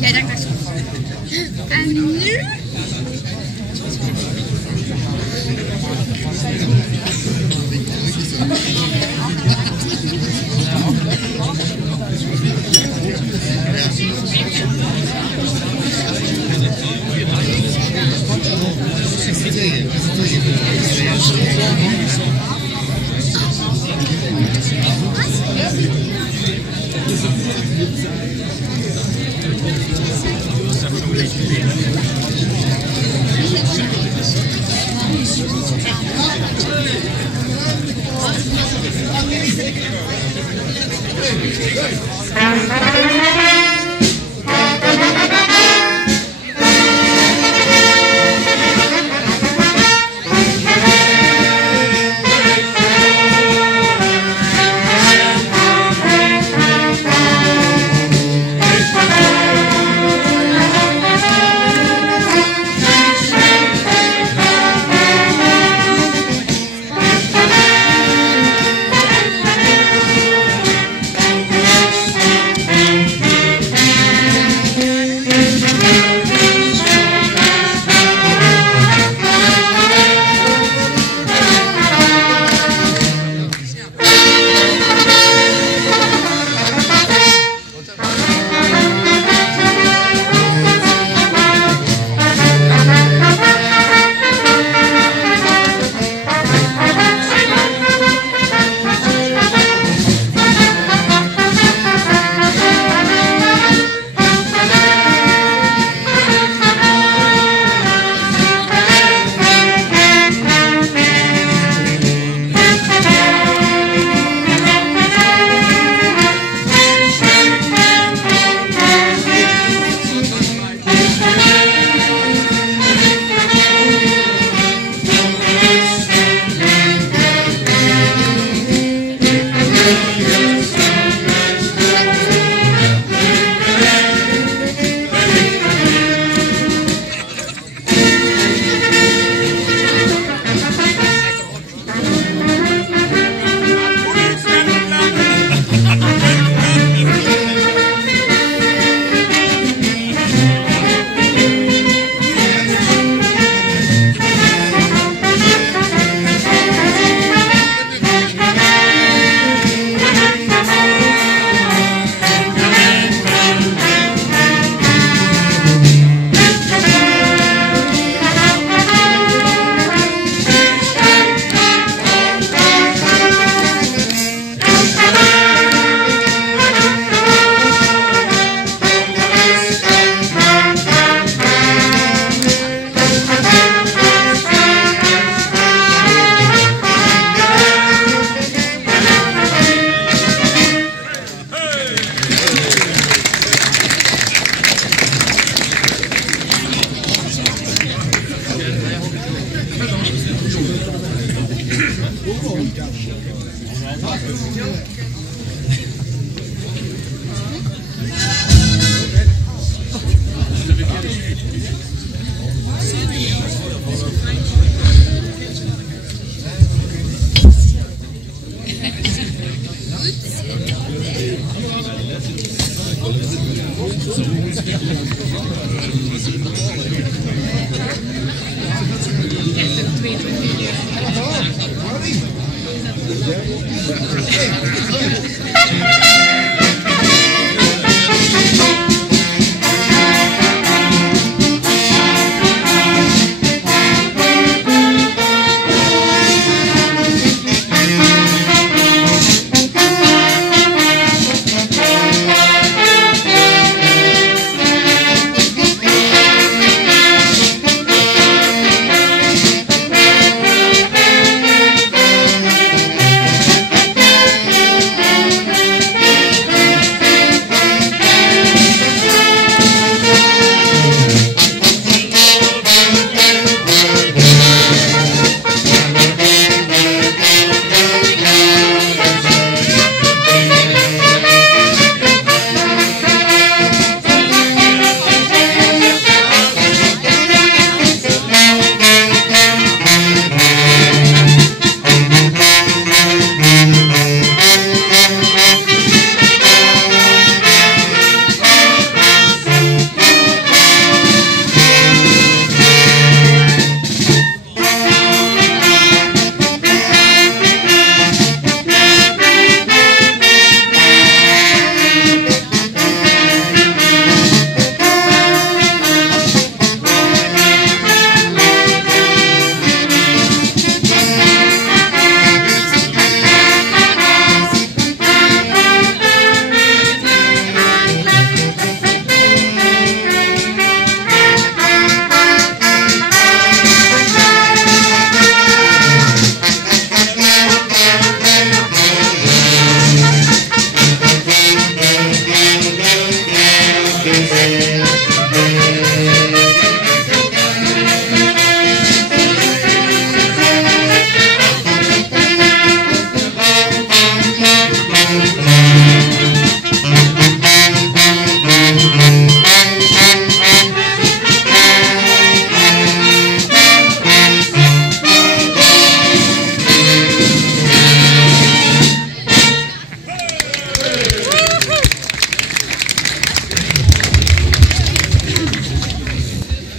Ja, dank dat. En nu?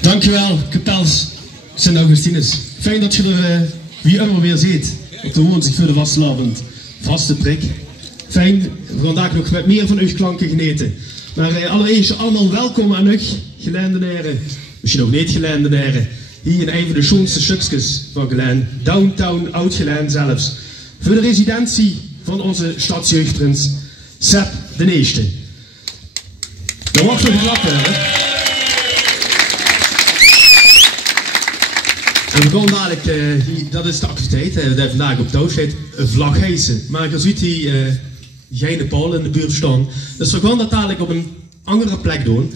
Dankjewel, kapels Sint-Augustinus. Fijn dat je er wie immer weer ziet op de woensdag voor de vastelavond. Vaste prik. Fijn, we gaan daar nog met meer van uw klanken genieten. Maar allereerst allemaal welkom aan u, gelendenaren. Misschien ook niet gelendenaren. Hier in een van de schoonste stukjes van Geleen. Downtown Oud-Geleen zelfs. Voor de residentie van onze stadsjeugdprins Sepp de Eerste. Dan mag we geklapt hebben. En we gaan dadelijk, dat is de activiteit, die vandaag op touw staat, vlag hijsen. Maar je ziet hier geen paal in de buurt staan. Dus we gaan dat dadelijk op een andere plek doen.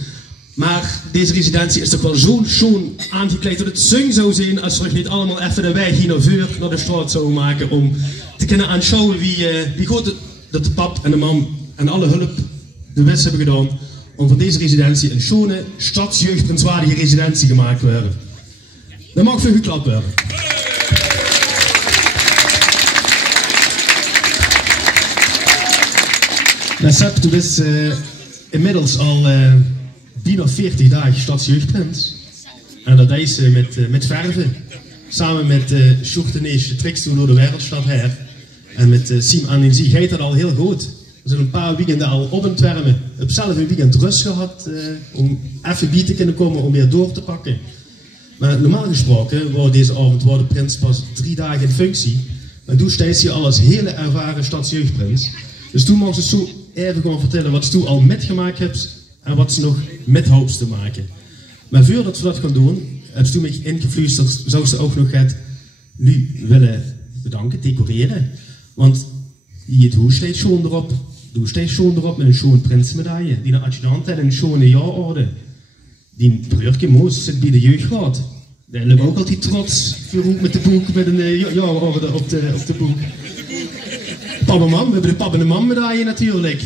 Maar deze residentie is toch wel zo schoon aangekleed dat het zung zou zijn als we niet allemaal even de weg hier naar de straat zouden maken om te kunnen aanschouwen wie goed dat de pap en de mam en alle hulp de best hebben gedaan om van deze residentie een schone, stadsjeugdprinswaardige residentie gemaakt te worden. Dat mag veel geklapt worden. Sepp, tu bent inmiddels al bijna 40 dagen stadsjeugdprins. En dat is met verven. Samen met Sjoerd de Nees, treks toen door de wereldstad her. En met Siem aan en Zie gaat dat al heel goed. We zijn een paar weekenden al op het wermen. Ik heb zelf een weekend rust gehad om even bij te kunnen komen om weer door te pakken. Maar normaal gesproken wordt deze avond de prins pas 3 dagen in functie. Maar toen staat hij al als hele ervaren stadsjeugdprins. Dus toen mag ze zo even gewoon vertellen wat ze toen al metgemaakt hebt en wat ze nog met hoopt te maken. Maar voordat we dat gaan doen, heb ze toen mij ingefluisterd, zou ze ook nog het nu willen bedanken, decoreren. Want het hoe steeds schoon erop. Doe steeds schoon erop met een schoon prinsmedaille. Die een adjudant en een schone jaarorde. Die broertje Moos zit bij de jeugdraad. Daar hebben we ook altijd trots voor met de boek met een jaarorde op de boek. Papa en mam, we hebben de papa en de mam medaille natuurlijk.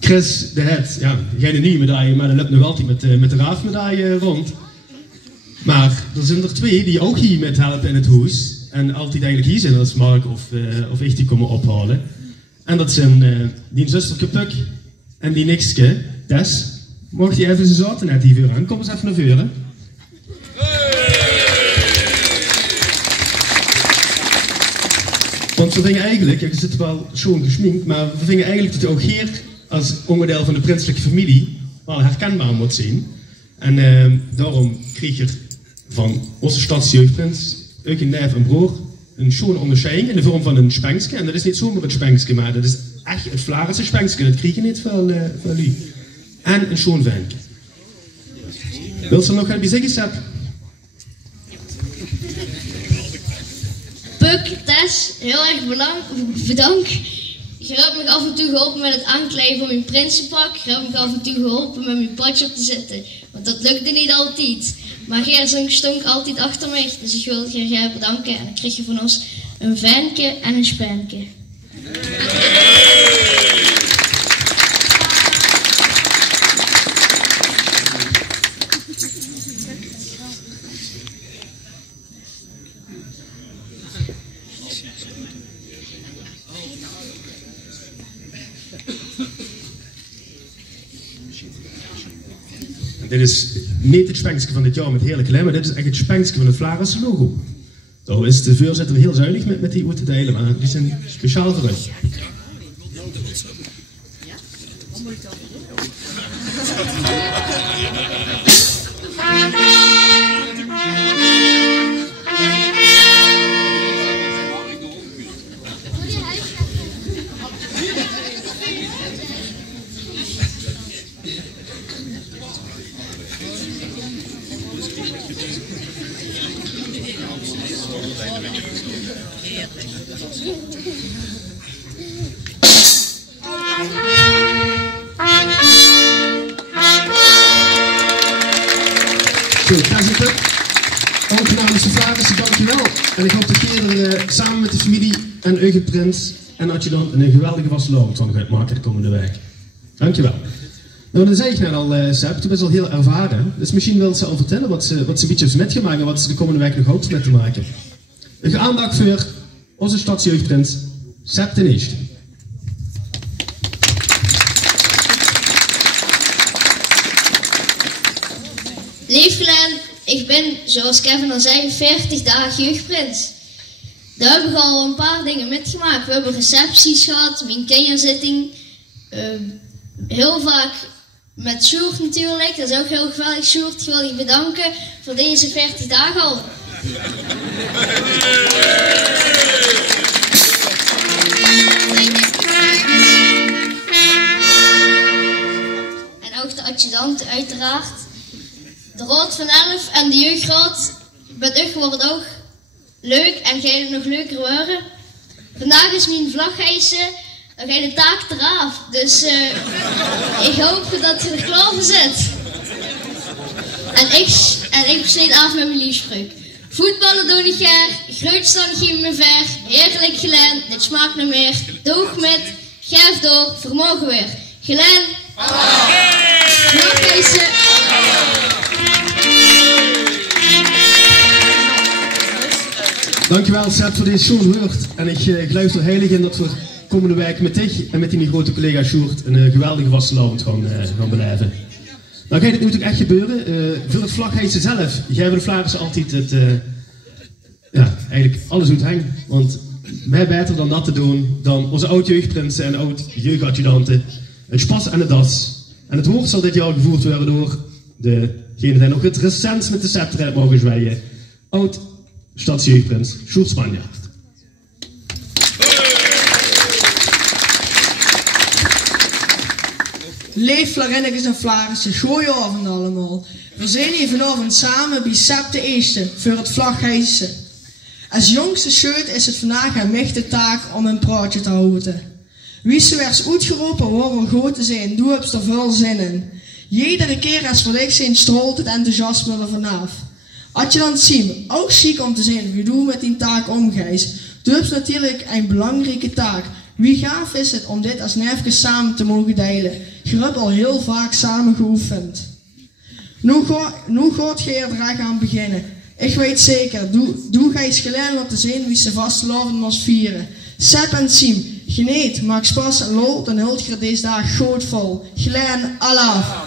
Chris de Het, ja, geen nieuwe medaille, maar dat loopt nog altijd met de raafmedaille rond. Maar er zijn er 2 die ook hier met helpen in het huis. En altijd eigenlijk hier zijn als Mark of ik die komen ophalen. En dat zijn die zusterke Puk en die Nikske, Tess. Mocht je even zijn zaten net hier aan? Kom eens even naar voren. Want we vingen eigenlijk, je zit wel schoon geschminkt, maar we vingen eigenlijk dat je ook hier als onderdeel van de prinselijke familie wel herkenbaar moet zien. En daarom kreeg je van onze stadsjeugdprins, ook een neef en broer, een schoon onderscheiding in de vorm van een spenkske. En dat is niet zomaar een spenkske, maar dat is echt het Vlaarse spenkske. Dat kreeg je niet van u. En een schoon wijntje. Wil ze nog iets zeggen, Sepp? Puk, Tess, heel erg bedankt. Je hebt me af en toe geholpen met het aankleden van mijn prinsenpak. Je hebt me af en toe geholpen met mijn padje op te zetten. Want dat lukte niet altijd. Maar jij stond altijd achter mij. Dus ik wil jij bedanken. En dan kreeg je van ons een wijntje en een spenke. Dit is niet het spenkske van dit jaar met heerlijke lijm, maar dit is echt het spenkske van het Vlaarse logo. Zo is de voorzitter heel zuinig met die uit te delen, maar die zijn speciaal voor u. Zo, daar zit het. Ook namens de Vlaarse, dankjewel. En ik hoop dat je er samen met de familie en eigen prins en adjudant een geweldige vastelavond van gaat maken de komende week. Dankjewel. Nou, dan zei ik net al, Sepp, tu bent al heel ervaren. Dus misschien wil ze al vertellen wat ze een beetje heeft metgemaakt en wat ze de komende week nog hoopt met te maken. Een aandacht voor onze stadsjeugdprins Sepp de Eerste. Lief Glenn, ik ben, zoals Kevin al zei, 40 dagen jeugdprins. Daar hebben we al een paar dingen metgemaakt. We hebben recepties gehad, mijn kinderzitting. Heel vaak met Sjoerd natuurlijk. Dat is ook heel geweldig. Sjoerd, ik wil je bedanken voor deze 40 dagen al. En ook de adjudanten uiteraard. De Raad van 11 en de jeugdraad. Met u wordt ook leuk en ga je nog leuker worden. Vandaag is mijn vlaghijsen. Dan ga je de taak eraf. Dus ik hoop dat je er klaar voor zit. En ik besluit af met mijn liefspreuk. Voetballen doe niet graag, groot staan niet meer ver. Heerlijk Glen, dit smaakt naar meer. Doog met, geef door, vermogen weer. Glen, vlaghijsen. Dankjewel Seth voor deze schoon woord. En ik geloof er heilig in dat we komende week met dich en met die grote collega Sjoerd een geweldige vastelavond gaan beleven. Nou gaat het nu natuurlijk echt gebeuren. Voor het vlaghijsen zelf geven de Vlaarders altijd het, eigenlijk alles doet hangen. Want wij beter dan dat te doen dan onze oud-jeugdprinsen en oud-jeugdadjudanten. Het spas en het das. En het woord zal dit jaar gevoerd worden door degene die nog het recent met de scepter uit mogen zwijgen. Oud-stadsjeugdprins Sjoerd Spanjaard. Leef Vlarinnekes en Vlaarsen, goeie avond allemaal. We zijn hier vanavond samen bij Sepp de Eerste voor het vlaghijsen. Als jongste scheut is het vandaag aan mij de taak om een praatje te houden. Wie ze werd uitgeroepen waarom goed te zijn, doe hebt er veel zin in. Iedere keer als wat ik zijn straalt het enthousiasme er vanaf. Als je dan ziet, ook ziek om te zijn, wie doe met die taak omgijs, doe hebt natuurlijk een belangrijke taak. Wie gaaf is het om dit als neefjes samen te mogen delen? Je hebt al heel vaak samen geoefend. Nu gaat je er graag aan beginnen. Ik weet zeker, doe ga eens geleerd laten zien wie ze vastelavond moest vieren. Sepp en Siem, geniet, maak spas en lol, dan hult je deze dag goed vol. Glen, Allah.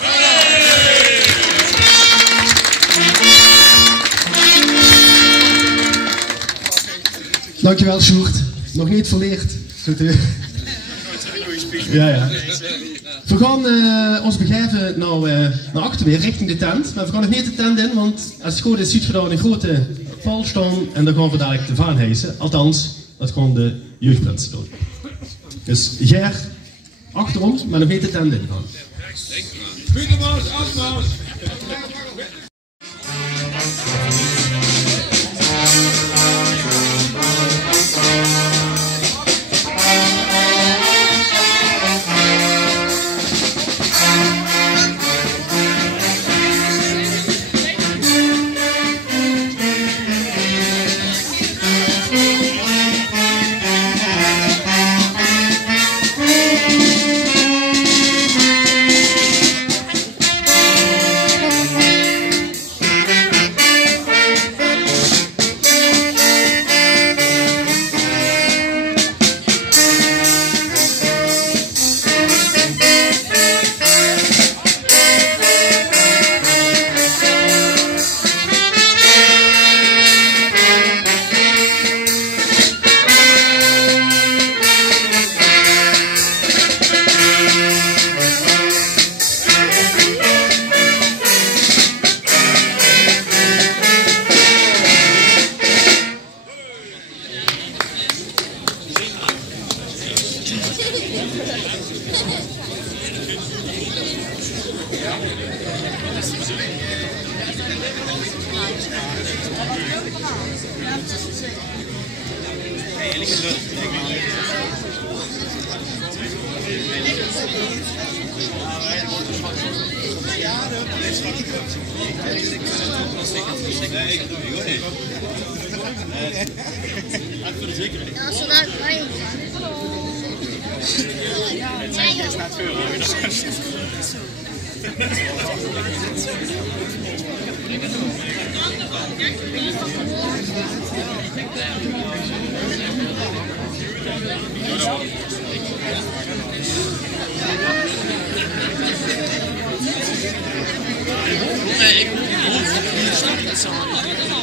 Dankjewel Sjoerd. Nog niet verleerd. Ja. We gaan ons begeven naar achter weer, richting de tent. Maar we gaan nog niet de tent in, want als het goed is, ziet we daar een grote paal staan en dan gaan we dadelijk de vaan hijsen. Althans, dat gaan de jeugdprinsen doen. Dus jij achter ons, maar nog niet de tent in gaan. Goedemorgen, afmaat!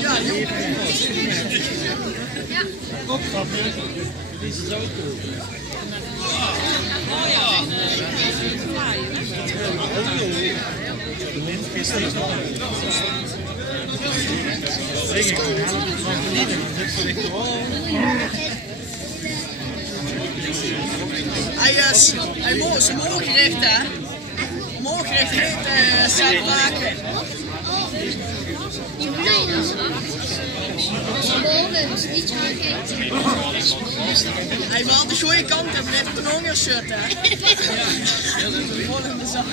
Ja, joh. Deze is ook cool. Hij morgengericht, hè? Morgengericht heet zaterdagen. Hij wil de goede kant hebben, net op een hongershirt, hè? Volgende zak.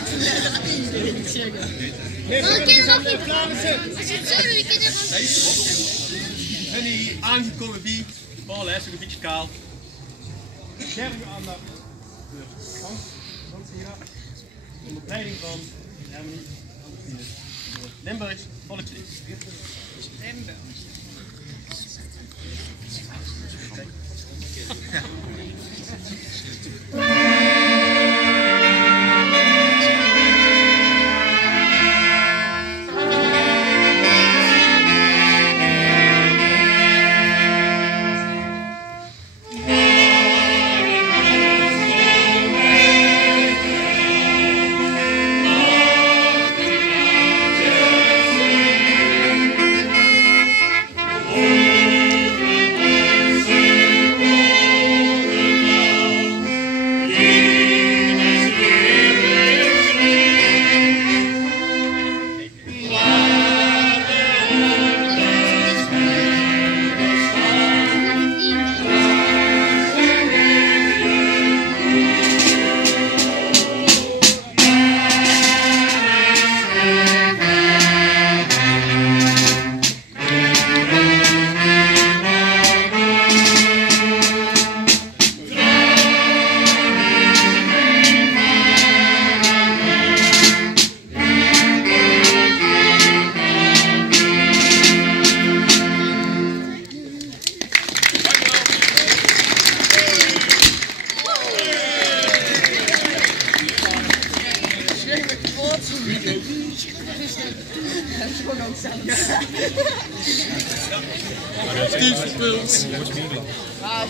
En die aangekomen bij Paul is ook een beetje kaal. Geef uw aandacht voor onder leiding van Hermanie Limburgs Volkslied.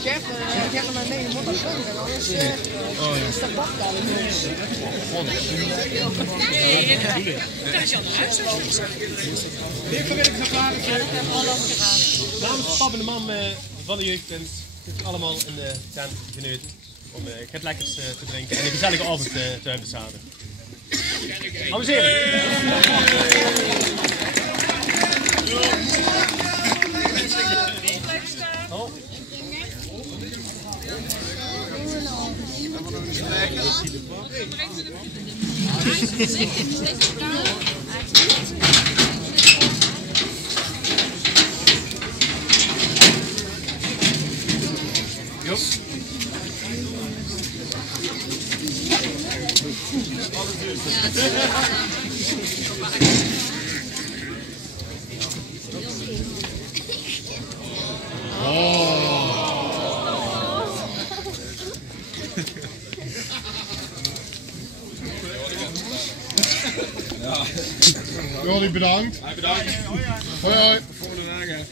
Jeff hem maar mee, je moet dat doen, anders is dat bak daar niet. Namens pap en de mam van de jeugd kunt u allemaal in de tent genieten om het lekkers te drinken en een gezellige avond te hebben samen. Amuseren! Oh. Jordi, bedankt. Bedankt. Hoi hoi. Volgende dagen.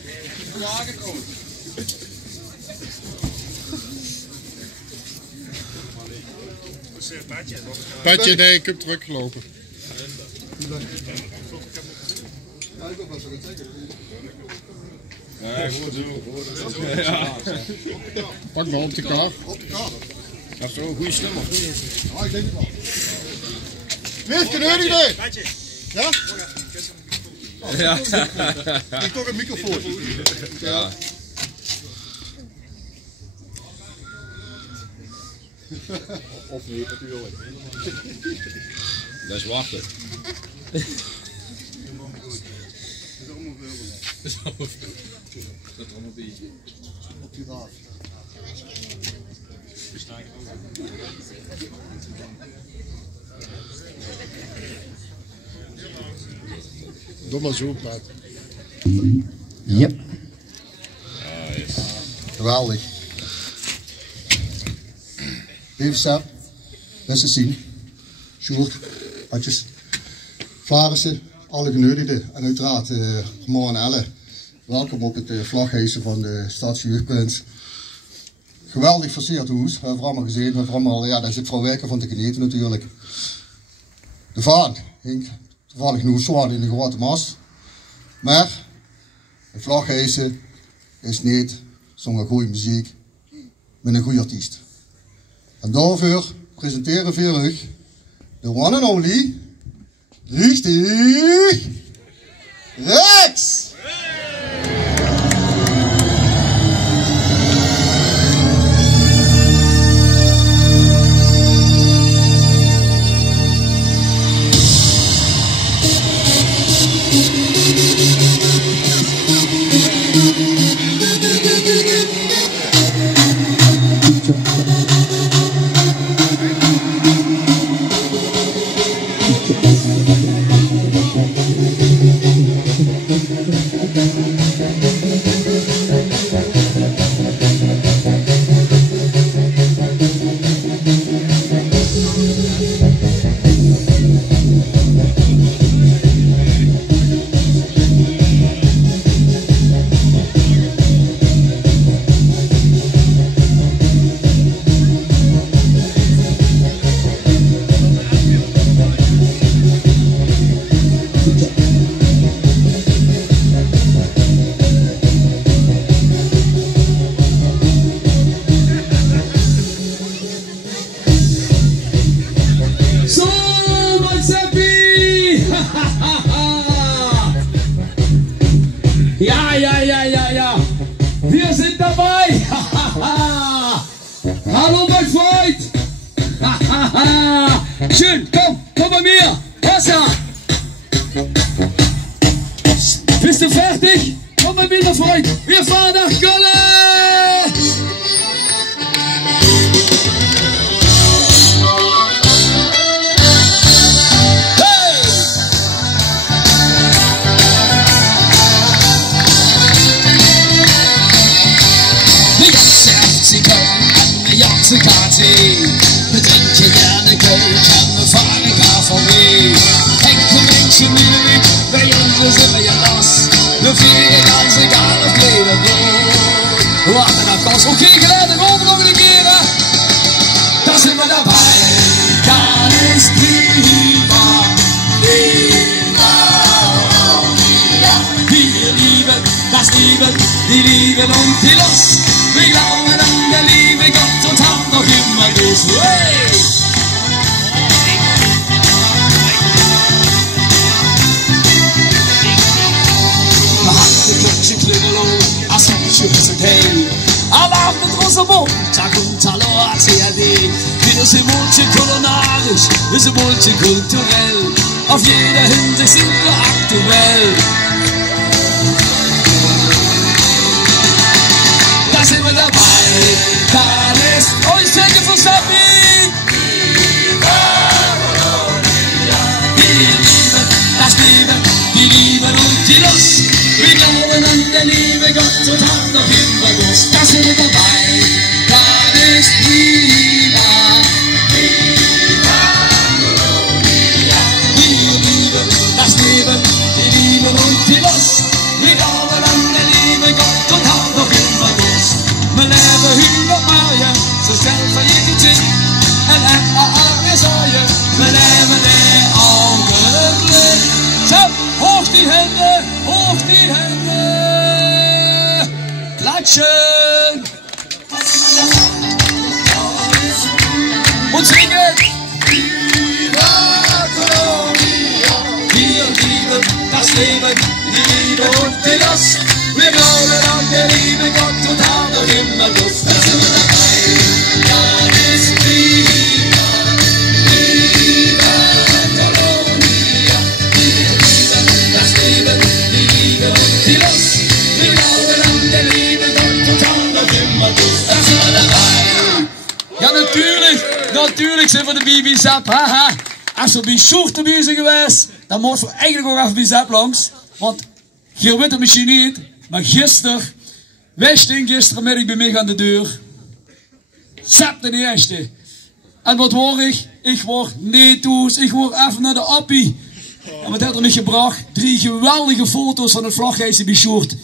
Patje, nee, ik heb teruggelopen. Ja, goed doen. Pak maar op de kar. Dat is wel een goede stem, of niet? Ja, ik denk het wel. Wees, kan jullie dit? Ja? Ja. Ik toch een microfoon. Ja. Of niet, natuurlijk. Dat is wachten. Dat is allemaal bij. Op die raad. Doe maar zo, Pat. Yep. Geweldig. Even sap. Beste zien. Sjoerd. Hartjes. Vlarissen. alle genodigden en uiteraard Roman en Elle. Welkom op het vlaghijsen van de Stadsjeugdkunst. Geweldig versierd huis, we hebben allemaal gezien, we hebben allemaal, ja, daar zit vooral werken van te genieten natuurlijk. De vaan hing toevallig nu zwaar in de grote mast, maar het vlaghijsen is niet zonder goede muziek met een goede artiest. En daarvoor presenteren we u de one and only Richtig Rex! Ja. Wir sind dabei. Hallo, mein Freund. Schön, komm bei mir. Wasser. Bist du fertig? Komm bei mir, Freund. Wir fahren nach Köln. Wir trinken gerne Kölsch und wir fahren KVB. Denken Menschen nicht, bei uns sind wir ja los. Wir fliegen ganz egal auf Lederbrot. Warten auf Gas, okay, gelernt, oben noch eine Gere. Da sind wir dabei. Dann ist prima. Wir lieben das Leben, die Liebe und die Lust. Wir glauben an der Liebe Gott und haben noch immer Lust. Hey! Wir haben den Glöckchen Klügelo, als Menschen sind hell. Alarm mit großer Montag und Hallo ACAD. Wir sind multikulinarisch, wir sind multikulturell. Auf jeder Hinsicht sind wir aktuell. Da sind wir dabei, dann ist euch Träge von Sabi. Wir lieben das Leben, die Liebe und die Lust. Wir glauben an der Liebe Gott und haben noch immer Lust. Da sind wir dabei, dann ist Liebe. Wir lieben das Leben, die Liebe und die Lust. Wir glauben an der Liebe Gott und haben noch immer Lust. We leven hier op mooie, zo stel van je te zien. En er zal je, we leven er ongeluk. Zo, hoog die handen, hoog die handen. Klatschen. Und zingen. Wir lieben das Leben, die Liebe und die Lust. Wir glauben an der Liebe Gott und haben noch immer Lust. Da sind wir dabei, dann ist Liebe, Liebe, Kolonia. Wir lieben das Leben, die Liebe und die Lust. Wir glauben an der Liebe Gott und haben noch immer Lust. Da sind wir dabei. Ja, natuurlijk zijn we de BB-Zap, haha. Als we bij Sjoerd de bezig geweest, dan moeten we eigenlijk ook even bij Zap langs. Want je weet het misschien niet, maar wij staan gisterenmiddag bij mij aan de deur. Zap de eerste. En wat word ik? Ik word netoes, ik word even naar de appie. En wat heeft er nog gebracht? 3 geweldige foto's van het vlaggeesten bij Sjoerd.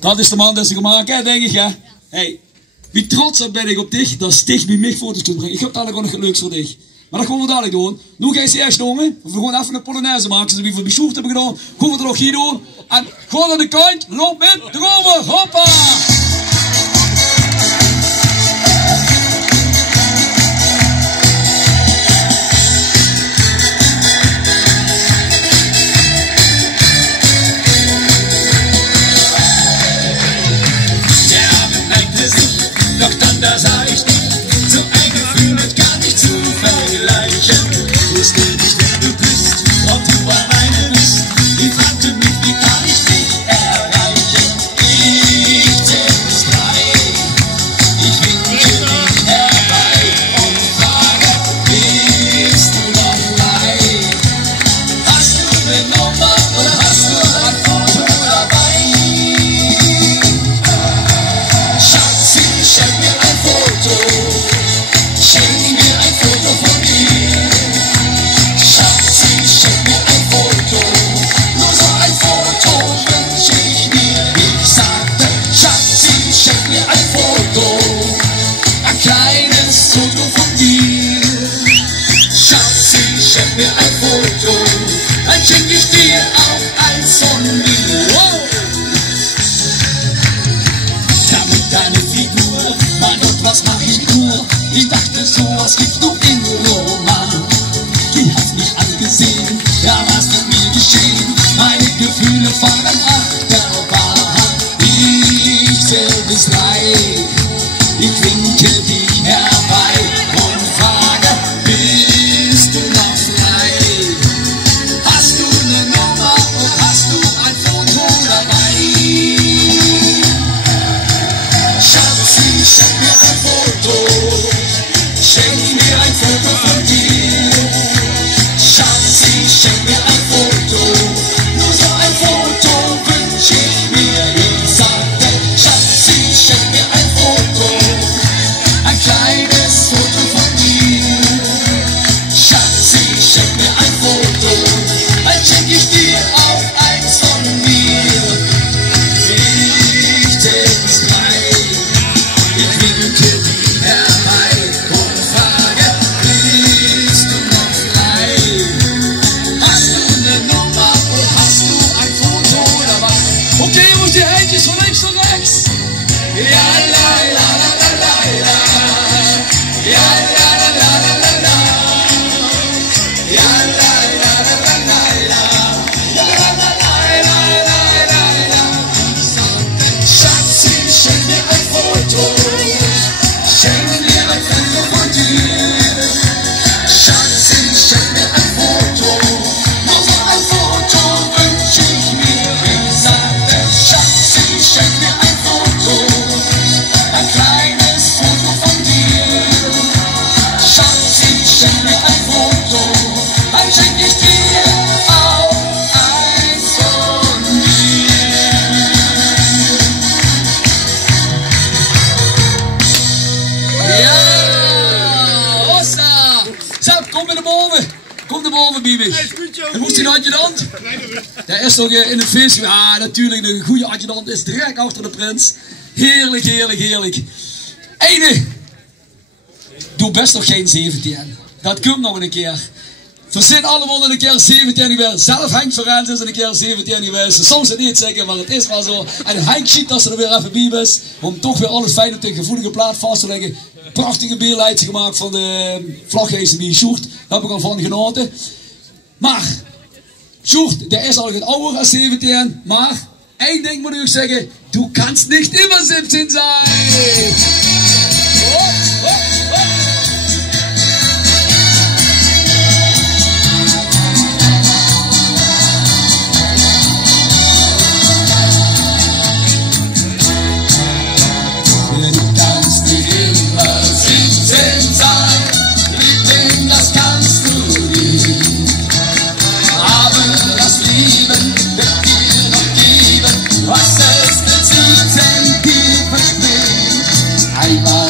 Dat is de man die ze gemaakt heeft, denk ik, ja. Hey, wie trots ben ik op dich, dat is dich bij mij foto's kunt brengen. Ik heb dadelijk nog een leuks voor dich. Maar dat gaan we dadelijk doen. Nu ga je eerst doen, we gaan even een Polonaise maken, zoals we voor bij Sjoerd hebben gedaan. Gaan we er nog hier doen. En gewoon aan de kant, loop met, daar gaan we, hoppa! Doch dann da sah ich dich, so ein Gefühl mit gar nicht zu vergleichen. Wusste nicht, wer du bist, ob du alleine bist. Ich fragte mich, wie kann ich dich erreichen? Ich zähl bis 3, ich winke dich herbei und frage, bist du noch frei? Hast du eine Nummer oder hast du ein Foto dabei? Schenk mir ein Foto, schenk mir ein Foto von dir. Schatzi, schenk mir ein Foto, nur so ein Foto wünsche ich mir. Ich sagte, Schatzi, schenk mir ein Foto, ein kleines Foto von dir. Schatzi, schenk mir ein Foto, dann schenk ich dir auch eins von mir. Wow. Damit deine Figur, mein Gott, was mach ich nur? Ich dachte, sowas gibt's nur in Roman. Die hat mich angesehen, ja, was mit mir geschehen? Meine Gefühle fahren Achterbahn. Ich zähl bis 3, ich winke dich herbei und frage, bist du noch frei? Hast du eine Nummer und hast du ein Foto dabei? Schatzi, schenk mir ein Foto, schenk mir ein Foto von dir. Schatzi, schenk mir ein Foto, nur so ein Foto wünsche ich mir. Ich sagte, Schatzi, schenk mir ein Foto, ein kleines Foto von dir. Schatzi, schenk mir ein Foto, dann schenk ich dir auch eins von mir. Ich zähl bis 3. Ich winke dich herbei und frage, bist du noch frei? Hast du eine Nummer und hast du ein Foto dabei? Okay, Jungs, die Händchen von links nach rechts. Ja, la, la, la, la, la, la. Ja, la, la, la, la, la, la. Ja, la, la, la, la, la, la. Ja, la, la, la, la, la, la, la. Schatzi, schenk mir ein Foto. Schenk mir ein Foto von dir. Schatzi, schenk mir ein Foto. Nur so ein Foto wünsche ich mir. Ich sagte, Schatzi, schenk mir ein Foto. Ein kleines Foto von dir. Schatzi, schenk mir ein Foto. Dann schenk ich dir auch eins von mir. Ja, Osta! Zap, kom naar boven. Kom naar boven, Bibi. En hoe is die adjudant? Hij is toch in het feest. Ja, natuurlijk, een goede adjudant is direct achter de prins. Heerlijk, heerlijk, heerlijk. Einde. Doe best nog geen 17. Dat komt nog een keer. Verzin allemaal een keer 17 geweest. Zelf Henk Verens is een keer 17 geweest. Soms het niet zeggen, maar het is wel zo. En Henk ziet dat ze er weer even bij is. Om toch weer alles fijn op de gevoelige plaat vast te leggen. Prachtige bierlijstje gemaakt van de vlaggeesten bij Sjoerd. Daar heb ik al van genoten. Maar, Sjoerd, der is al wat ouder als 17. Maar, één ding moet ik zeggen. Du kannst nicht immer 17 sein. Einmal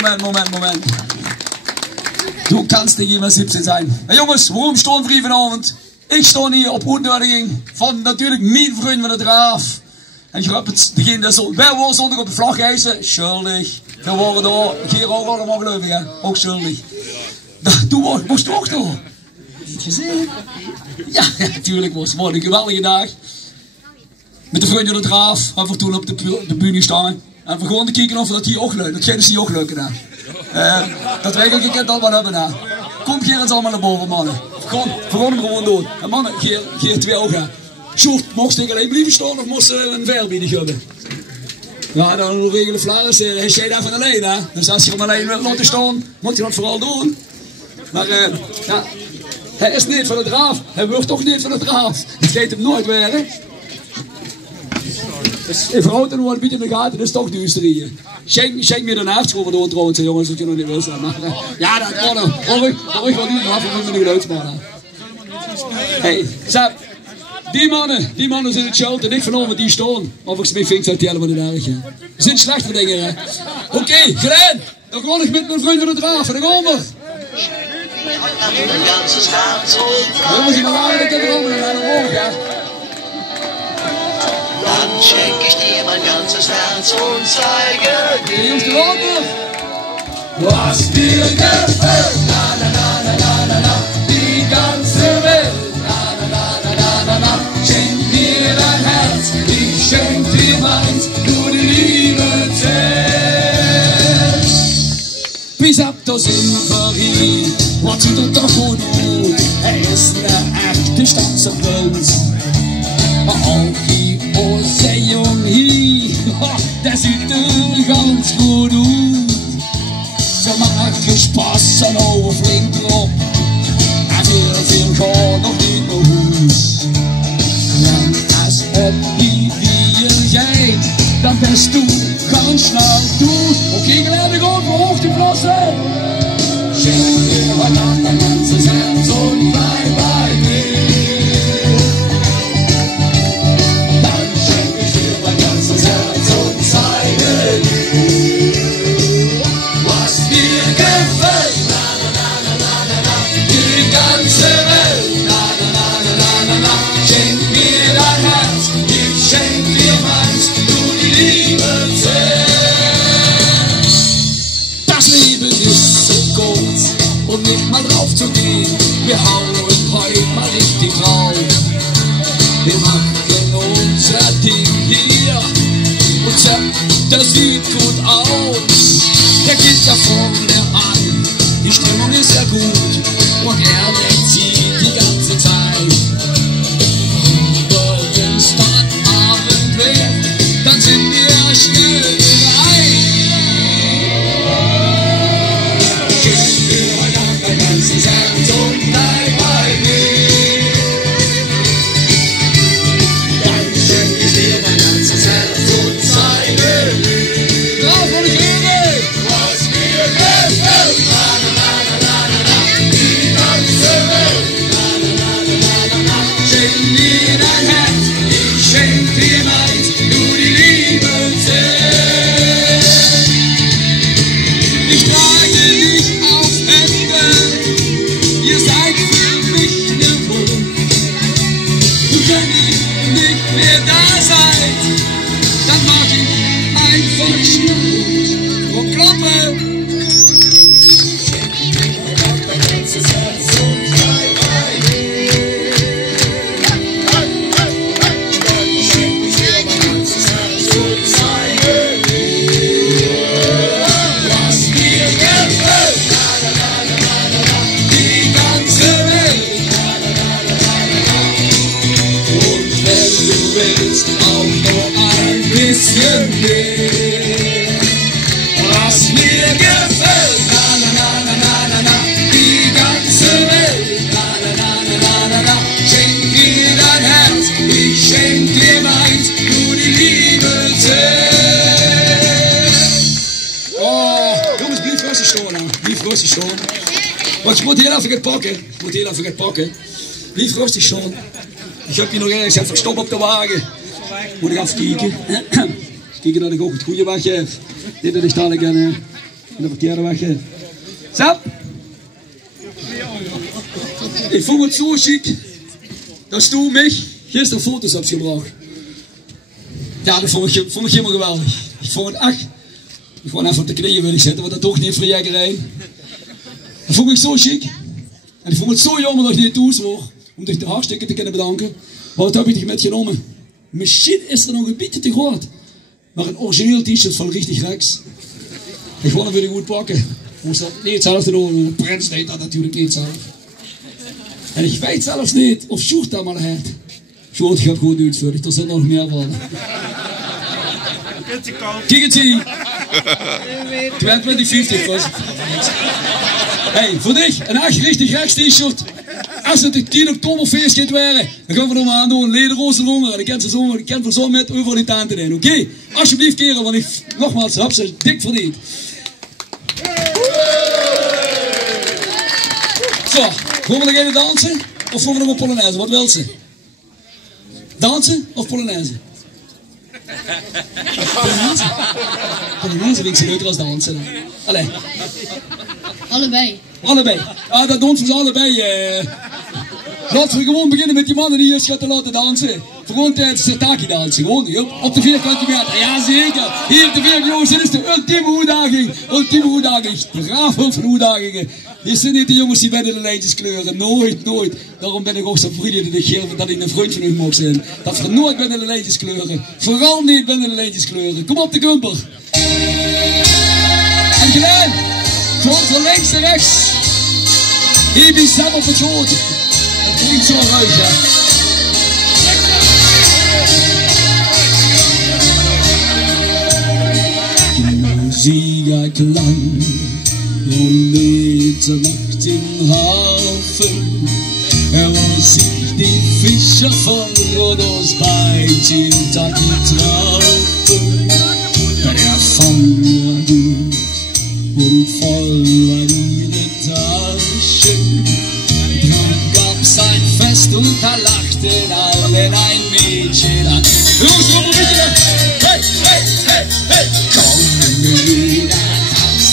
Moment. Du kannst nicht immer 17 sein. Hey jongens, waarom staan we hier vanavond? Ik sta hier op uitnodiging van natuurlijk mijn vriend van de Draaf. En je hebt degene dat zo, wij waren zondag op de Vlaghijsen, schuldig. We waren daar, hier ook allemaal geloof ik, hè? Ook schuldig. Toen moest je ook door. Heb je gezien? Ja, natuurlijk was het een geweldige dag. Met de vrienden van de Draaf, hebben we toen op de bühne staan. En we gewoon te kijken of dat hier ook lukt. Dat gaat dus hier ook lukken. Dat wij ook een keer dat wat hebben. Kom hier eens allemaal naar boven, mannen. Gewoon hem gewoon doen. En mannen, geer 2 ogen. Sjoerd, mocht ik alleen blijven staan of moest een verbieden hebben? Ja, dan regelen Vlaars, hij zei daar van alleen, hè. Dus als je hem alleen wilt laten staan, moet je dat vooral doen. Maar ja, hij is niet van de Draaf. Hij wordt toch niet van de Draaf. Het gaat hem nooit weer, hè. Ik verhoud er nog een beetje in de gaten, dat is toch duister hier. Schenk me daarnaast gewoon door trouwens, jongens, dat je nog niet wil zijn. Ja, dat kan nog. Hoor ik wel niet af, we moeten de geluidsmannen. Hey, Sap, die mannen zijn het schuld en ik vanavond die staan. Overigens mijn vingers uit die helemaal niet erg. Er zijn slechte dingen, hè. Oké, gedaan. Dan ga ik met mijn vriend van de Draaf en dan gaan we. Jongens, die waren ik er allemaal naar de ogen, hè. Dann schenk ich dir mein ganzes Herz und zeige dir, was dir gefällt. Na, na, na, na, na, na, na, die ganze Welt. Na, na, na, na, na, na, na, schenk mir dein Herz, ich schenk dir meins, nur die Liebe zählt. Bis ab der Symphonie, wat ziet er toch goed uit. Hij is een echte stadsevent. Maar ook die Ozean hier, der ziet er ganz goed uit. Ze maken Spaß en over flink erop. En veel gaat nog niet naar huis. En als op die vier jij, dan bist du ganz snel dood. Oké, geleide gewoon verhoogd die flassen. Schenk mir heute Nacht dein ganzes Herz und bleib bei mir. Wir hauen heute mal richtig drauf. Wir machen unser Ding hier. Und das sieht gut aus. Der geht da vorne an. Die Stimmung ist ja gut. Und er zieht die ganze Zeit. Aber wenn's dann Abend wird, dann sind wir schnell bereit. Schenk mir heute Abend dein ganzes Herz und bleib bei mir. Dann schenk ich dir mein ganzes Herz und zeige dir. Drauf und ewig, was mir gefällt. Na, na, na, na, na, na, die ganze Welt. Na, na, na, na, na, na, schenk mir dein Herz, ich schenk dir meins, nur die Liebe zählt. Ich trage dich auf Händen, ihr seid für mich ne Wohl. Und wenn ihr nicht mehr da seid, dann mach ich einfach Schluss. Und Klappe. Schenk mir heute dein ganzes Herz und bleib bei mir. Schenk mir mein ganzes Herz und zeige dir, was mir gefällt. Na, na, na, na, na, na, na, die ganze Welt. Na, na, na, na, na, na, na. Und wenn du willst, auch nur ein bisschen mehr. Was mir gefällt. Na, na, na, na, na, na, na, die ganze Welt. Na, na, na, na, na, na, na, schenk mir dein Herz, ich schenk dir meins, nur die Liebe zählt. Oh, jongens, blijf rustig staan, hè. Blijf rustig staan. Want je moet heel even gaan pakken. Blijf rustig staan. Ik heb hier nog ergens even stop op de wagen. Moet ik even kijken. Kijken dat ik ook het goede weg heb. Niet dat ik dadelijk de verkeerde weg. Sap! Ik vond het zo chic, dat du mich gisteren foto's hebt gebracht. Ja, dat vond ik helemaal geweldig. Ik vond het echt, gewoon even op de knieën wil ik zitten, want dat toch niet voor jekkerijn. Dat vond ik zo chic. En ik vond het zo jammer dat ik niet toe was, om dich hartstikke te kunnen bedanken. Maar wat heb ik dich metgenomen? Misschien is er nog een beetje te groot. Maar een origineel t-shirt van richtig rechts. Ik wil hem weer goed pakken. Moest dat niet hetzelfde doen. Prins deed dat natuurlijk niet zelf. En ik weet zelfs niet of Sjoerd dat maar heeft. Sjoerd gaat goed uitvoeren, er zullen nog meer van. Kijk het zien. 2050 was het. Hey, voor dich, een echt richtig rechts t-shirt. Als het de 10 oktober feest gaat worden, dan gaan we er maar aan doen. Lederozen eronder. En ik ken voor zo met over die tante heen. Oké? Alsjeblieft kerel, want ik nogmaals heb ze dik verdiend. Zo, gaan we nog even dansen? Of gaan we nog een Polonaise? Wat wil ze? Dansen of Polonaise? Polonaise? Polonaise vind ik ze leuker als dansen. Allee. Allebei. Allebei. Ah, dat doen ze allebei. Laten we gewoon beginnen met die mannen die ons gaan laten dansen. Gewoon tijdens de Sirtaki dansen. Gewoon op de vierkante meter. Ja zeker. Hier de vier jongens. Dit is de ultieme uitdaging. Ultieme uitdaging. De graaf van uitdagingen. Dit zijn niet de jongens die binnen de lijntjes kleuren. Nooit, nooit. Daarom ben ik ook zo vriendelijk dat ik geef dat ik een vriend van u mag zijn. Dat we nooit binnen de lijntjes kleuren. Vooral niet binnen de lijntjes kleuren. Kom op de Gumper. En gelijk. Van links naar rechts. Ibiza op het schoot. Het klinkt zo ruig, hè. Muziek uit lang, om middernacht im Hafen. Was ich die Fischer von Rhodos bei Tag getroffen. Der Fang war gut und voll war ihre Taschen. Drum gab's ein Fest und da lachten alle ein Mädchen an. Los, komm wieder! Hey, hey, hey, hey! Komm wieder, tanz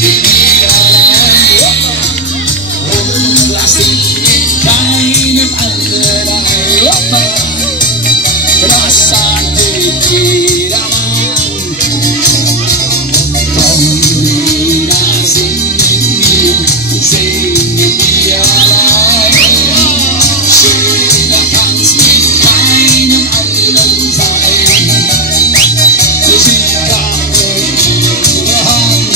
mit mir allein. Und lass dich mit keinem anderen ein. Das sagt jeder Mann. Komm wieder, sing mit mir allein. Schöner kann's mit keinem anderen sein. Sie gab ihre Hand.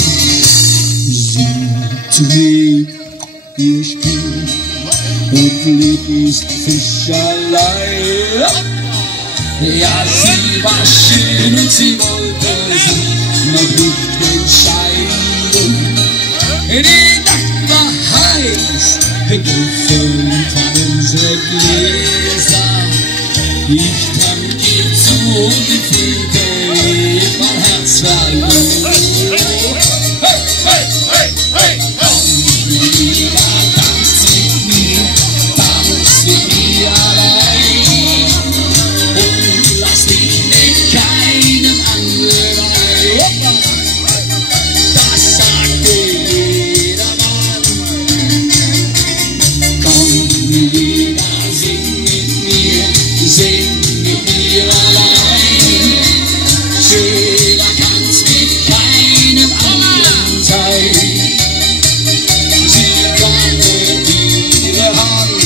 Sie trägt ihr Spiel und ließ Fischerlei. Ja, sie war schön und sie wollte sich noch nicht entscheiden. Die Nacht war heiß, gefüllt von unsere Gläser. Ich trank ihr zu und ich fühlte mein Herz verloren. Hey, hey, hey, hey, komm wieder, tanz mit mir allein. Und lass dich mit keinem anderen ein. Das sagte jeder Mann. Komm wieder, sing mit mir allein. Schöner kann's mit keinem anderen sein. Sie gab ihre Hand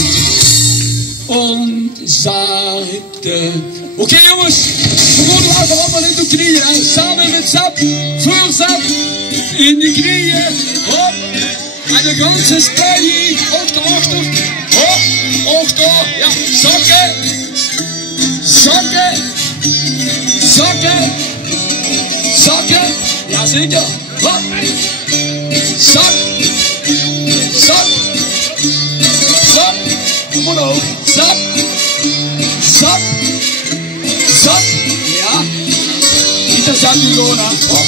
und sagte: Okay jongens, we moeten laten allemaal in de knieën. Hè? Samen met Sap, voor Sap, in de knieën. Hop. En de ganse spij, achter. Hop, achter. Ja, zakken. Zakken. Zakken. Zakken. Ja zeker. Hop. Zak. Zak. Zak. Kom maar ook. Zak. Zak. Zak. Ja. Niet dat zak nu gewoon aan. Hop.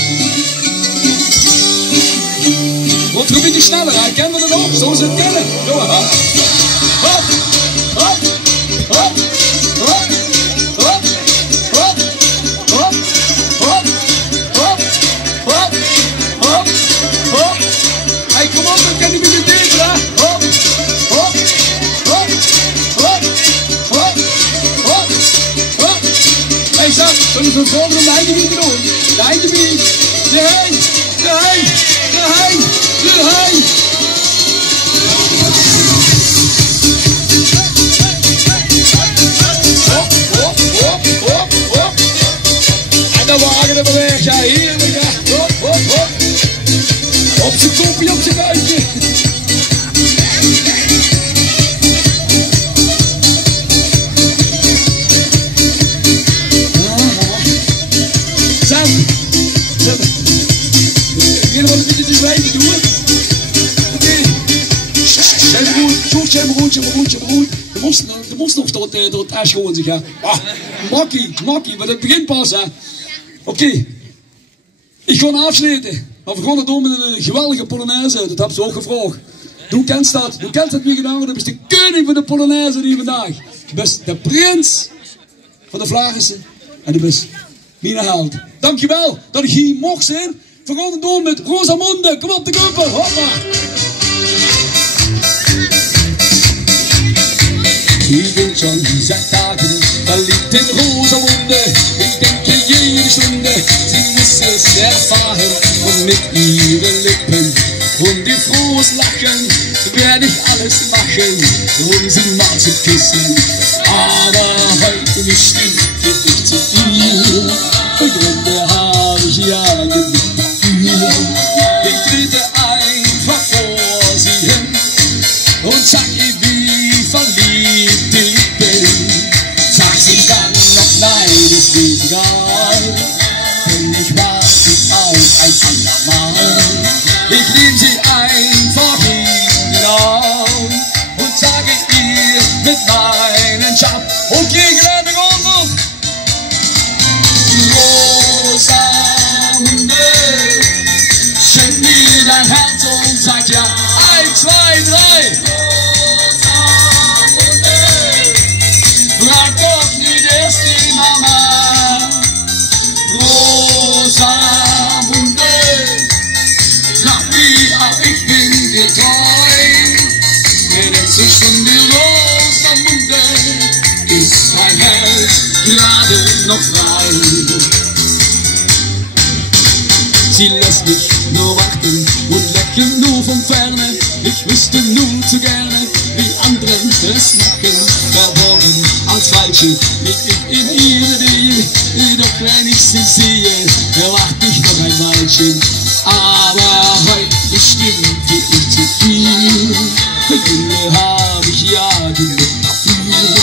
Wordt een beetje sneller, hè? Kennen we het ook? Zo is het kennen. Doe maar. Hop. Hop. Hop. Hop. Hop. Hop. Hop. Hop. Hop. Hop. Hop. dus we volgen om de eindgebied te doen. De eindgebied. Erheen. Erheen. Erheen. Erheen. Hop, hop, hop, hop, hop. En dan wagen we weg. Ja, hier we gaan. Hop, hop, hop. Op zijn kopje, op zijn buikje. Wat een beetje te zwijgen doen. Oké. Zijn broertje. Er moest nog door het ijs gewoon zich. Makkie, maar dat begint pas hè. Oké. Ik ga afsluiten. Maar we gaan het doen met een geweldige Polonaise. Dat hebben ze ook gevraagd. Hoe kent dat? Hoe kent dat wie gedaan? Dat is de koning van de Polonaise hier vandaag. Dat is de prins van de Vlaagse. En dat is mijn held. Dankjewel dat ik hier mocht zijn. We gaan het doen met Rosamunde. Kom op de kuppel. Hoppa. Ich bin schon seit Tagen verliebt in Rosamunde. Ich denke jede Stunde, sie muss es erfahren. Und mit ihren Lippen und ihr frohes Lachen werde ich alles machen, um sie mal zu küssen. Aber heute bestimmt bin ich zu viel. Gründe habe ich ja genug. Ich trete einfach vor sie hin und sag ihr, wie verliebt ich bin. Sag sie dann noch nein, ist mir egal, denn ich mag sie auch ein andermal. Ich nehm sie einfach in den Arm und sage ihr mit meinen Scham und gegen den Rundruf. Rosamunde, schenk mir dein Herz und sag ja, 1, 2, 3. Rosamunde, frag doch nicht erst die Mama. Rosamunde, glaub mir auch, ich bin dir treu. Denn inzwischen die Rosamunde ist mein Herz gerade noch frei. Sie lässt mich nur warten und lächeln nur von Ferne. Ich wüsste nun zu gerne, wie anderen es machen. Verborgen als Falsche lieg ich in ihrer Nähe. Doch wenn ich sie sehe, erwarte ich noch ein Weilchen. Aber heute bestimmt bin ich zu viel. Gründe habe ich ja genug dafür.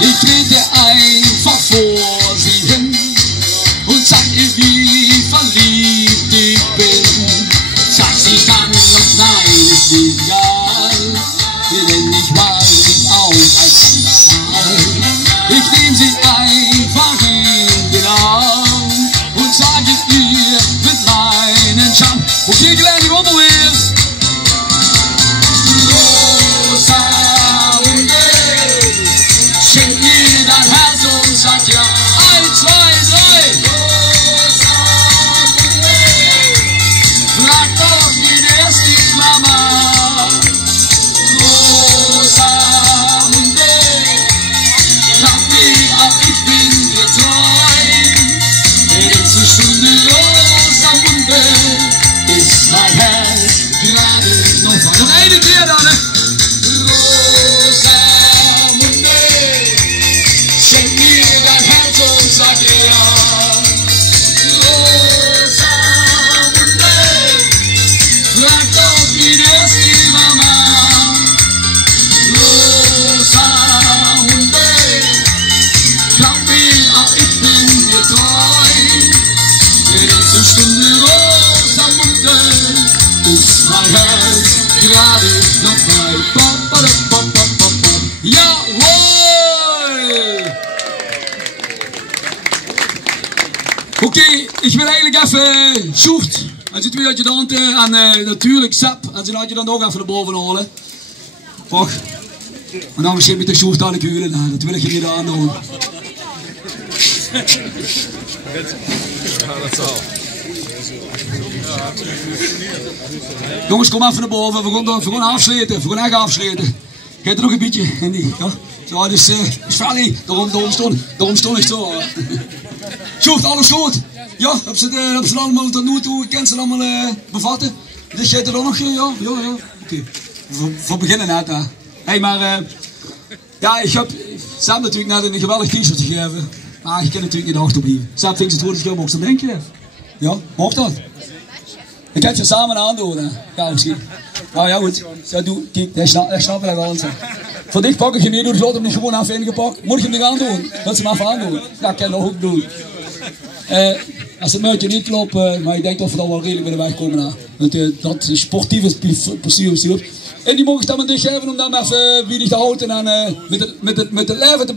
Ich trete einfach vor sie hin und sag ihr, wie verliebt ich bin. Sag sie dann noch nein, ist mir egal, denn ich mag sie auch als andermal. Ich nehm sie einfach in den Arm und sage ihr mit meinen Scham. Okay, gleich runterwehr. Rosamunde, schenk mir dein Herz und sag ja, 1, 2, 3. Rosamunde, frag doch nicht erst die Mama. Rosamunde, glaub mir auch, ich bin dir treu. Denn zwischen die Rosamunde ist mein Herz gerade noch frei. Noch eine Tür da, ne? Rosamunde, schenk mir dein Herz und sag ja. Rosamunde, frag doch nicht erst die Mama. Rosamunde, glaub mir auch, ich bin dir treu. Denn zwischen die Rosamunde ist mein Herz gerade noch frei. Bam, badam, bam, bam, bam, bam. Jawohl! Oké, ik wil eigenlijk even Sjoerd. Hij zit weer uit je hand en natuurlijk Sepp. En ze laat je dan nog even naar boven halen. Och. En dan misschien met de Sjoerd aan de kuren. Dat wil ik je niet aandoen. Jongens, kom even naar boven. We gaan afsluiten. We gaan echt afsluiten. Kijk er nog een beetje in die. Ja, dus is Fanny. Daarom stond ik zo. Sjoerd, alles goed? Ja, heb ze allemaal tot nu toe, kent ze allemaal bevatten? Dus jij er dan nog? Ja. Oké. Voor beginnen net, hè. Hey, maar ja, ze hebben natuurlijk net een geweldig t-shirt gegeven. Maar je kan natuurlijk niet achterblijven. Ze hebben tegen het woord geschreven, mocht ze denken. Ja, mocht dat? Ik heb je samen aandoen, hè. Ja, misschien. Nou ja, goed. Zo doe, kijk, dat snap ik wel. Voor dich pak ik je niet door, ik hem niet gewoon even ingepakt. Moet je hem niet aandoen? Dat ze hem even aandoen. Dat kan ik nog ook doen. Als het muitje niet klopt, maar ik denk dat we dan wel redelijk bij de weg komen. Hè. Want dat is sportief plezier. En die mogen ik dan met dich geven om dan even wie te houden en met het leven te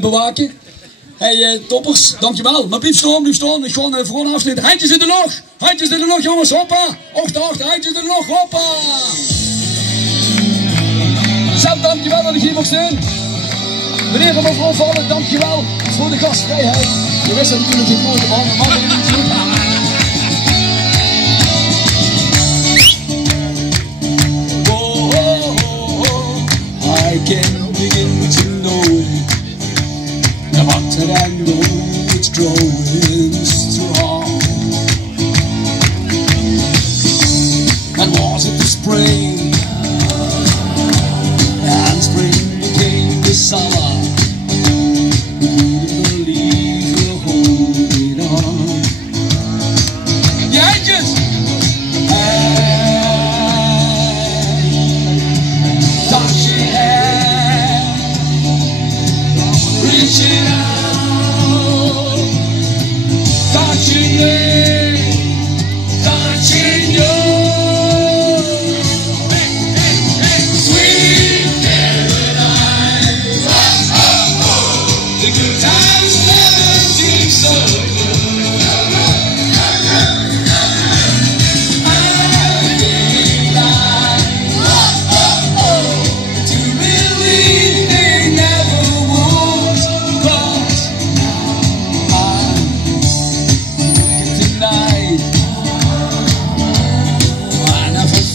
bewaken. Hey toppers, dankjewel. Maar blijf staan. Ik ga gewoon afsluiten. Handjes in de lucht jongens, hoppa. Achter, handjes in de lucht, hoppa. Sam, dankjewel dat ik hier mag zijn. Meneer en mevrouw Vallen, dankjewel voor de gastvrijheid. Je wist dat natuurlijk niet nooit behangen, maar dat is goed. I can begin to know that I know it's growing strong. And was it the spring? And spring became the summer. We couldn't believe you're holding on. Yeah, just touching hand, reaching out, touching me, touching you. Sweet Caroline, the good times never seem so good.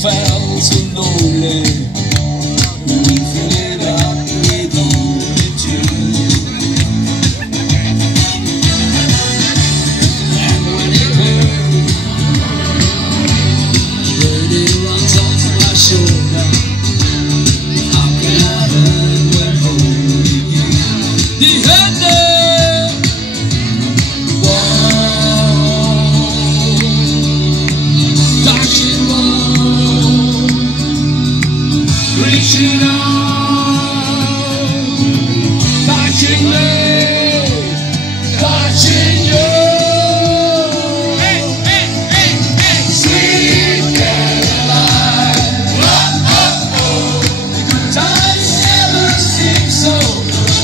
Felt so lonely. We fill it up with only two. And when it hurts, when it runs off my shoulder, how can I hurt when holding you? The hurt touching one, reaching out, touching me, touching you. Sweet Caroline, the good times never seem so good.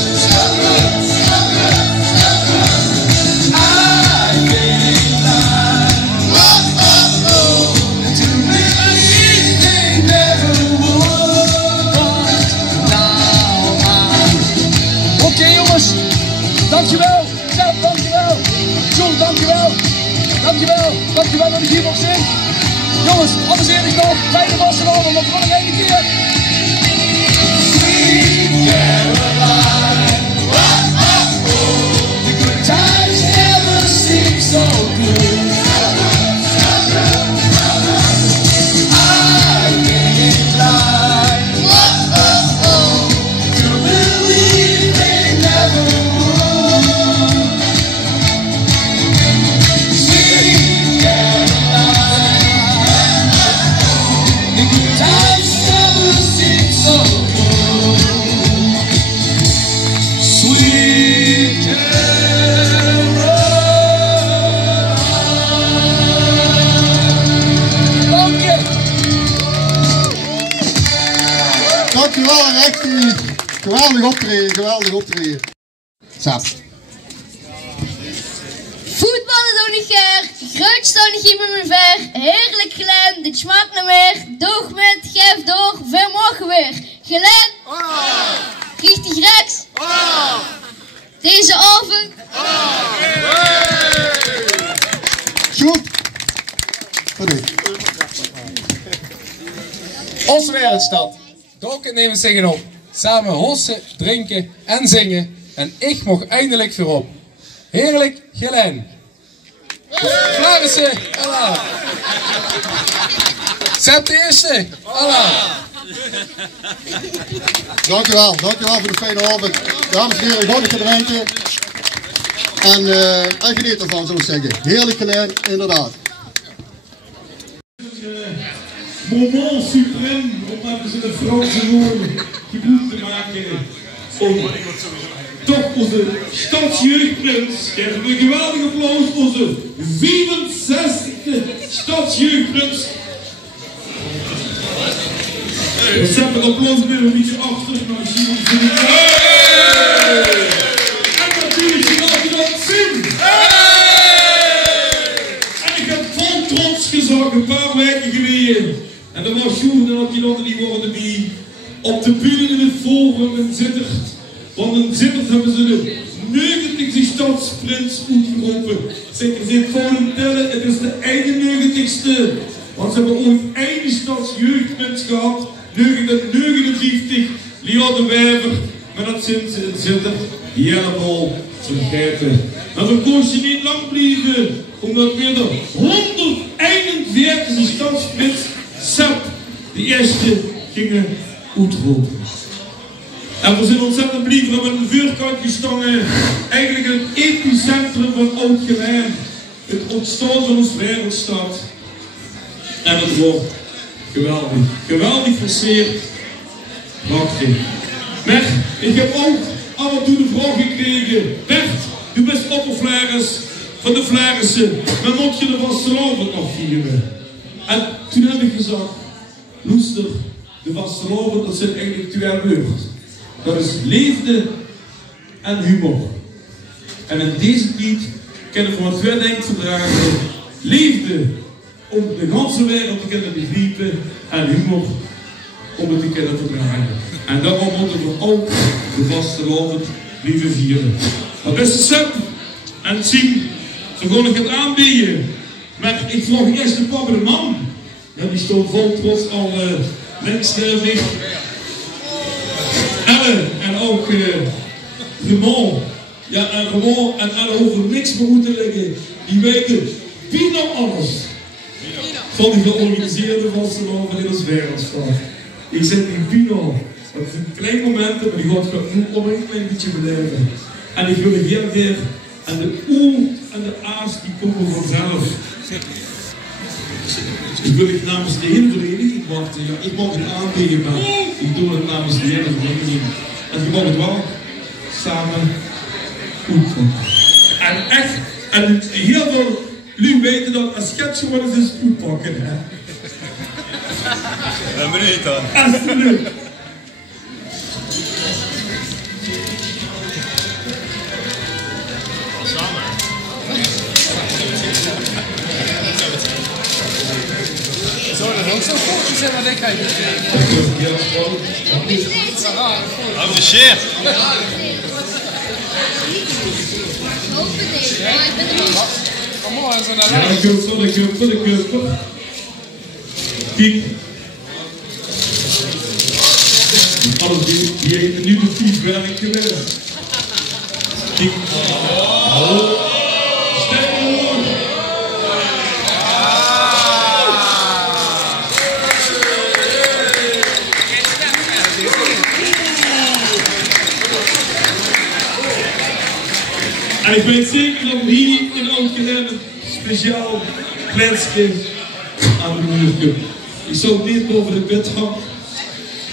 I can't lie. To me, they never would. Now oké jongens, dankjewel. Zelf, dankjewel. Jules, dankjewel. Dankjewel dat ik hier mag zijn. Jongens, alles eerlijk nog. Fijne Barcelona, nog gewoon nog één keer. Sweet Caroline, the good times never seem so good. I can't lie. To believe they never would. Sweet Caroline, the good times never seem so good. Sweet Caroline. Dank je. Dankjewel en echt geweldig optreden. Zap. Voetballen doe niet ger, gekruid staan niet meer me ver. Heerlijk Glen, dit smaakt naar meer. Doog met, geef door, ver mogen weer. Glen, richtig rechts. Deze avond. Goed. Voor dit. Oswerenstad. Doken nemen zingen op. Samen hossen, drinken en zingen. En ik mocht eindelijk voorop. Heerlijk Geleen. Vlaarse, Allah. Sepp de eerste, Allah. Dankjewel voor de fijne avond. Dames en heren, goed te drinken. En geniet ervan, zou ik zeggen. Heerlijk Geleen, inderdaad. Moment suprême, om even ze de Franse woorden goed te maken. Om toch onze stadsjeugdprins, geef een geweldig applaus voor onze 64e stadsjeugdprins. We zetten het applaus weer een beetje achter, maar misschien moet je niet. En natuurlijk genoeg Sim. En ik heb vol trots gezorgd een paar weken geleden. En dat was goed, en had je nog die worden die op de bühne in het forum in Zittert. Want in Zittert hebben ze de 90ste stadsprins uitgeroepen. Zeker zit gewoon tellen, het is de 91ste. Want ze hebben ooit één stadsjeugdprins gehad, 1959, Leo de Wijver. Maar dat zijn ze in Zittert helemaal vergeten. En we kozen niet lang blijven, omdat weer de 141ste stadsprins Sepp de eerste gingen uitroepen. En we zijn ontzettend blij, we hebben een vuurkantje stangen, eigenlijk het epicentrum van Oud-Geleen, het ontstaan van ons wereldstad. En het wordt geweldig verseerd, prachtig. Maar ik heb ook af en toe de vraag gekregen, Bert, u bent opperflares van de Vlaarsen, maar moet je de vastelavond nog vieren? En toen heb ik gezegd, luister, de vastelavond, dat zijn eigenlijk twee woorden. Dat is liefde en humor. En in deze tijd kunnen we wat twee dingen verdragen. Liefde om de hele wereld te kunnen begrijpen en humor om het te kunnen verdragen. En daarom moeten we ook de vastelavond blijven vieren. Dat is de Sepp en Sim, ze gaan ik het aanbieden. Maar ik vraag eerst de papa de man. Ja, die stond vol trots al links weg. Elle en ook Raymond. Ja, en Raymond en Elle hoeven niks meer moeten leggen. Die weten bijna alles van de georganiseerde vastelavond in ons wereldstad. Ik zeg die Pino, dat zijn kleine momenten, maar die gaat nu om een klein beetje beleven. En ik wil heel graag, en de oe en de a's die komen vanzelf. Ik wil het namens de hele vereniging wachten. Ja, ik mag het aanbieden, maar ik doe het namens de hele vereniging. En je mag het wel samen oefenen. En echt, en heel veel jullie weten dat als schets gewoon eens goed pakken. Hè? Een minuut dan. Alsjeblieft. Zo, dat ook zo'n foto's zijn wat ik ga je Appreciëer. Kom maar, zo naar Ja, de keuper. Kijk. Alles die heeft nu de 10 werk gewerkt. Kijk. En ik weet zeker dat hier in Oud-Geleen speciaal plaatsje aan de muur. Ik zou het niet boven de bed gaan.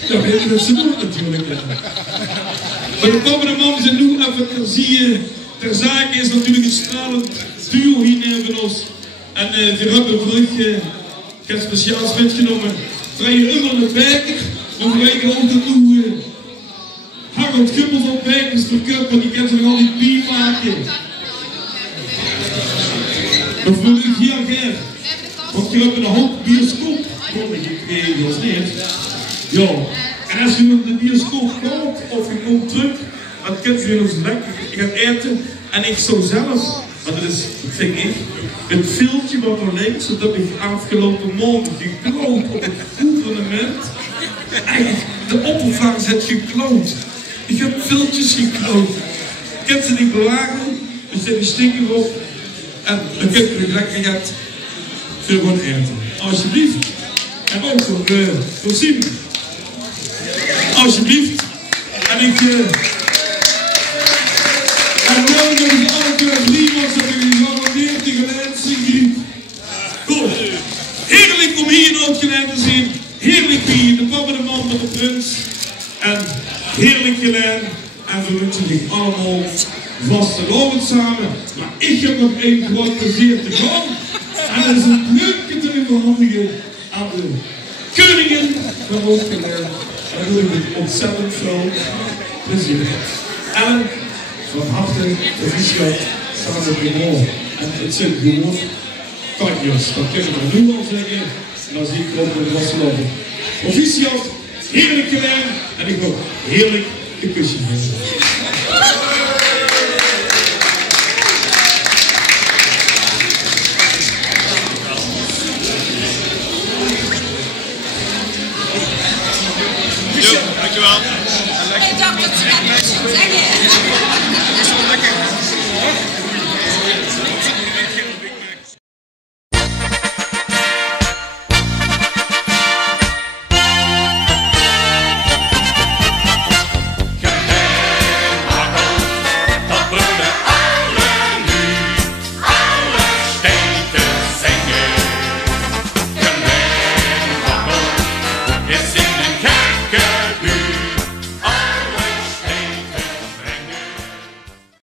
Dat weten we ze doen natuurlijk. Maar de komende man zijn nu even ter zake is natuurlijk een stralend duo hier van ons. En we hebben terug geen speciaals metgenomen. Terwijl je immer de Bijker, dan weten we ook dat nu Harold Gubbels op Bijkers verkupt, want die kan ze nog al die bier maken. Dat wil ik heel graag. Want je hebt een hoop bioscoop gekregen, of niet? Ja. En als je naar de bioscoop komt, of je komt terug, dan kunt je nog lekker gaan eten. En ik zou zelf, want dat is, vind ik, het filmpje wat er links, dat heb ik afgelopen maand gekloot op het gouvernement. Echt, de oppervlak zit gekloot. Ik heb filmpjes gekloot. Ik heb ze niet bewaard. we zitten stinken op en een kinderen lekker hebt voor gewoon eten. Alsjeblieft. En ook voor Simon. Alsjeblieft. En ik en wil nog eens alle keer niemand dat jullie allemaal weer tegelijk zien. Goed. Heerlijk om hier een oudgeleid te zien. Heerlijk hier, de papa, de man met de prins. En heerlijk geleid. En we wensen zich allemaal vastelovend samen. Maar ik heb nog één groot plezier te gaan. En dat is een leuke te overhandigen aan de koningin van Oudgeleid. Daar doe ik met ontzettend veel plezier. En van harte proficiat samen met de mol. En het zijn gewoon kanjers. Dat kan ik er nu al zeggen. En dan zie ik ook met de wasseloven. Proficiat, heerlijk geleid. En ik wil heerlijk een kusje geven. Dankjewel. Ik dacht dat ze dat niet zou zeggen. Dat is wel lekker.